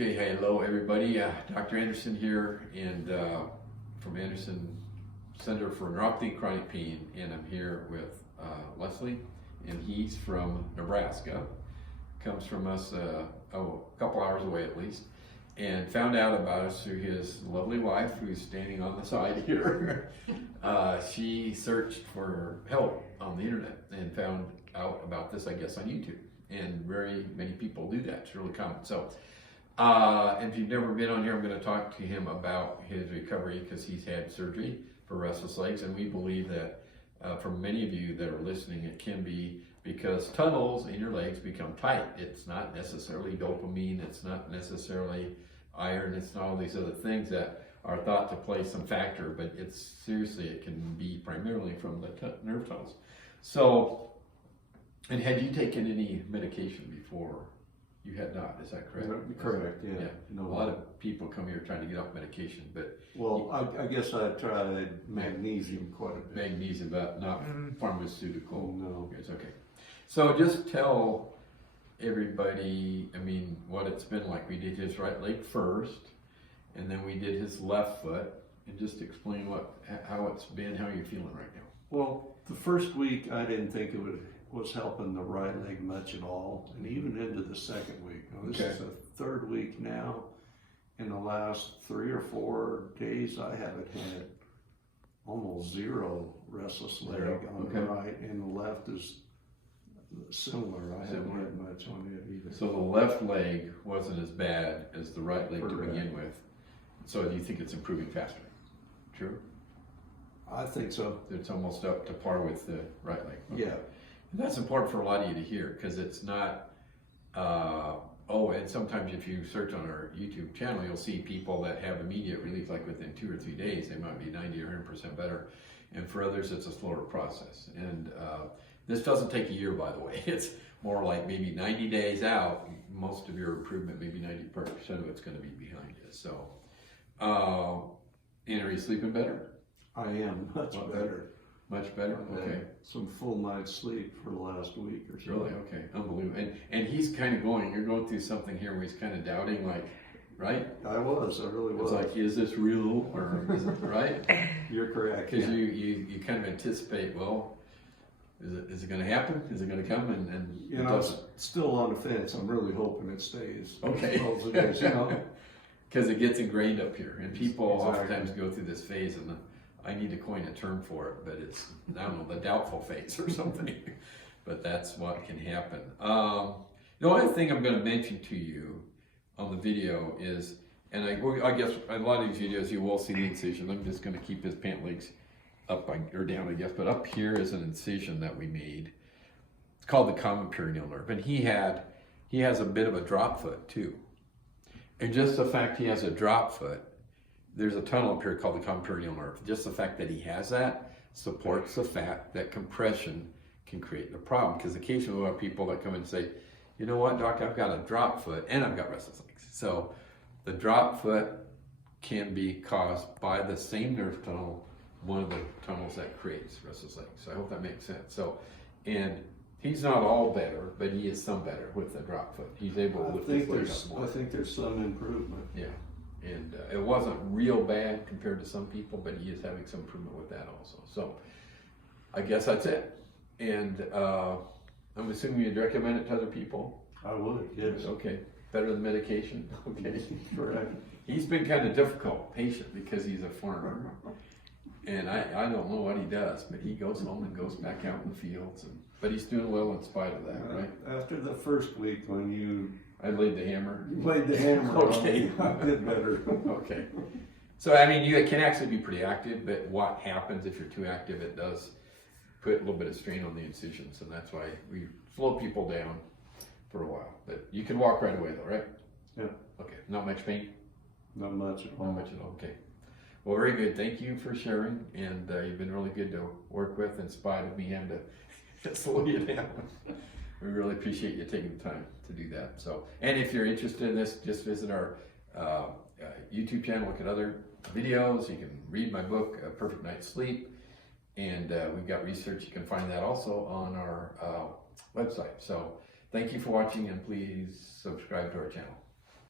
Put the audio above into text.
Okay, hello everybody. Dr. Anderson here, and from Anderson Center for Neuropathy and Chronic Pain, and I'm here with Leslie, and he's from Nebraska. Comes from us a couple hours away at least, and found out about us through his lovely wife, who's standing on the side here. She searched for help on the internet and found out about this, I guess, on YouTube. And very many people do that. It's really common. So, if you've never been on here, I'm going to talk to him about his recovery, because he's had surgery for restless legs, and we believe that for many of you that are listening, it can be because tunnels in your legs become tight. It's not necessarily dopamine, it's not necessarily iron, it's not all these other things that are thought to play some factor, but it's seriously, it can be primarily from the nerve tunnels. So, and had you taken any medication before? You had not, is that correct? Correct, yeah. No, a lot of people come here trying to get off medication, but... Well, I guess I tried magnesium quite a bit. Magnesium, but not pharmaceutical. No. It's okay. So just tell everybody, I mean, what it's been like. We did his right leg first, and then we did his left foot, and just explain how it's been, how you're feeling right now. Well, the first week I didn't think it was helping the right leg much at all, and even into the second week. Now, this is the third week now. In the last 3 or 4 days, I haven't had almost zero restless leg on the right, and the left is similar. I haven't had much on it either. So the left leg wasn't as bad as the right leg to begin with. So do you think it's improving faster? True? I think so. It's almost up to par with the right leg. Yeah. And that's important for a lot of you to hear, because it's not, and sometimes if you search on our YouTube channel, you'll see people that have immediate relief, like within 2 or 3 days, they might be 90 or 100% better. And for others, it's a slower process. And this doesn't take a year, by the way. It's more like maybe 90 days out, most of your improvement, maybe 90% of it's going to be behind you. So, and are you sleeping better? I am much better. Much better? Okay. Some full night's sleep for the last week or so. Really? Okay. Unbelievable. And he's kind of you're going through something here where he's kind of doubting, like, right? I really was. It's like, is this real, or is it, right? You're correct. Because you kind of anticipate, well, is it going to happen? Is it going to come? And you know, it's still on the fence. I'm really hoping it stays. Okay. Because it gets ingrained up here, and people oftentimes go through this phase, and I need to coin a term for it, but it's, I don't know, the doubtful phase or something. But that's what can happen. The only thing I'm going to mention to you on the video is, and I guess a lot of these videos you will see the incision. I'm just going to keep his pant legs up or down, I guess. But up here is an incision that we made. It's called the common perineal nerve, and he has a bit of a drop foot too. And just the fact he has a drop foot, there's a tunnel up here called the common perineal nerve. Just the fact that he has that supports the fact that compression can create the problem. Because occasionally we have people that come in and say, you know what, doc, I've got a drop foot and I've got restless legs. So the drop foot can be caused by the same nerve tunnel, one of the tunnels that creates restless legs. So I hope that makes sense. So, and he's not all better, but he is some better with the drop foot. He's able to lift his legs up more. I think there's some improvement. Yeah. And it wasn't real bad compared to some people, but he is having some improvement with that also. So I guess that's it. And I'm assuming you'd recommend it to other people? I would, yes. Okay. Better than medication? Okay. Correct. He's been kind of difficult patient because he's a farmer. And I don't know what he does, but he goes home and goes back out in the fields. But he's doing well in spite of that, right? After the first week when I laid the hammer. You laid the hammer. Okay. I did better. Okay. So, I mean, you can actually be pretty active, but what happens if you're too active, it does put a little bit of strain on the incisions, and that's why we slow people down for a while. But you can walk right away, though, right? Yeah. Okay. Not much pain? Not much at all. Not much at all. Okay. Well, very good. Thank you for sharing, and you've been really good to work with in spite of me having to slow you down. We really appreciate you taking the time to do that. So, and if you're interested in this, just visit our YouTube channel, look at other videos. You can read my book, A Perfect Night's Sleep, and we've got research. You can find that also on our website. So thank you for watching, and please subscribe to our channel.